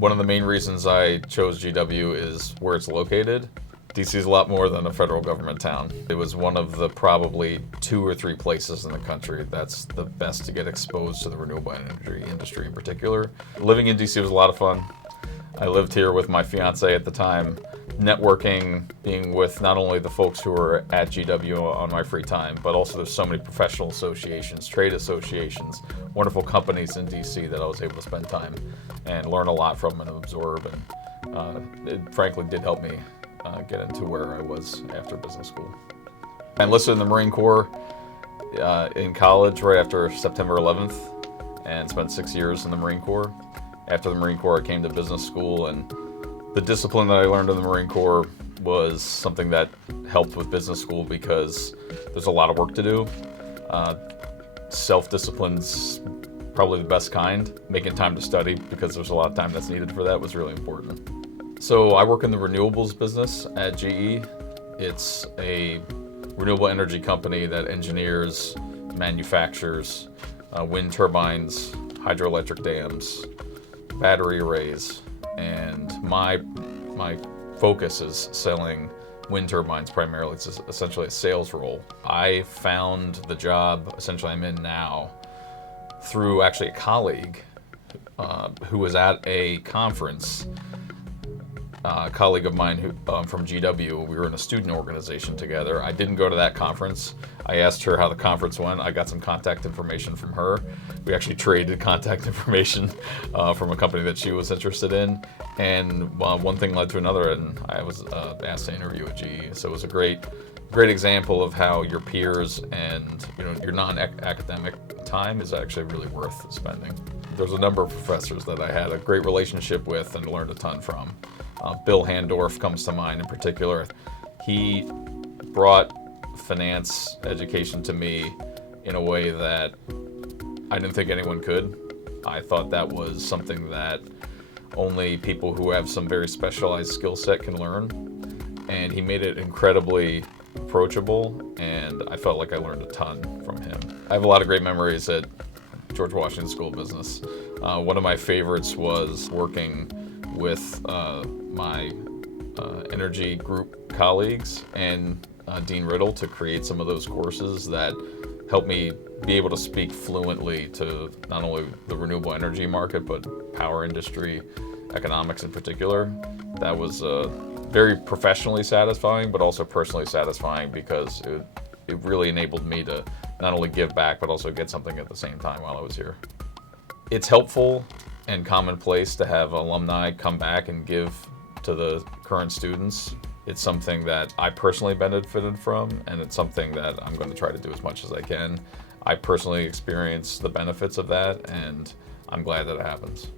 One of the main reasons I chose GW is where it's located. DC is a lot more than a federal government town. It was one of the probably 2 or 3 places in the country that's the best to get exposed to the renewable energy industry in particular. Living in DC was a lot of fun. I lived here with my fiance at the time, networking, being with not only the folks who were at GW on my free time, but also there's so many professional associations, trade associations, wonderful companies in DC that I was able to spend time and learn a lot from and absorb. And it frankly did help me get into where I was after business school. I enlisted in the Marine Corps in college right after September 11th and spent 6 years in the Marine Corps. After the Marine Corps, I came to business school, and the discipline that I learned in the Marine Corps was something that helped with business school because there's a lot of work to do. Self-discipline's probably the best kind. Making time to study, because there's a lot of time that's needed for that, was really important. So I work in the renewables business at GE. It's a renewable energy company that engineers, manufactures wind turbines, hydroelectric dams, battery arrays, and my focus is selling wind turbines primarily. It's essentially a sales role. I found the job essentially I'm in now through actually a colleague who was at a conference. A colleague of mine who from GW, we were in a student organization together. I didn't go to that conference. I asked her how the conference went. I got some contact information from her. We actually traded contact information from a company that she was interested in. And one thing led to another, and I was asked to interview at GE. So it was a great example of how your peers and your non-academic time is actually really worth spending. There's a number of professors that I had a great relationship with and learned a ton from. Bill Handorf comes to mind in particular. He brought finance education to me in a way that I didn't think anyone could. I thought that was something that only people who have some very specialized skill set can learn. And he made it incredibly approachable, and I felt like I learned a ton from him. I have a lot of great memories at George Washington School of Business. One of my favorites was working with my energy group colleagues and Dean Riddle to create some of those courses that helped me be able to speak fluently to not only the renewable energy market, but power industry, economics in particular. That was very professionally satisfying, but also personally satisfying because it really enabled me to not only give back, but also get something at the same time while I was here. It's helpful and commonplace to have alumni come back and give to the current students. It's something that I personally benefited from, and it's something that I'm going to try to do as much as I can. I personally experience the benefits of that, and I'm glad that it happens.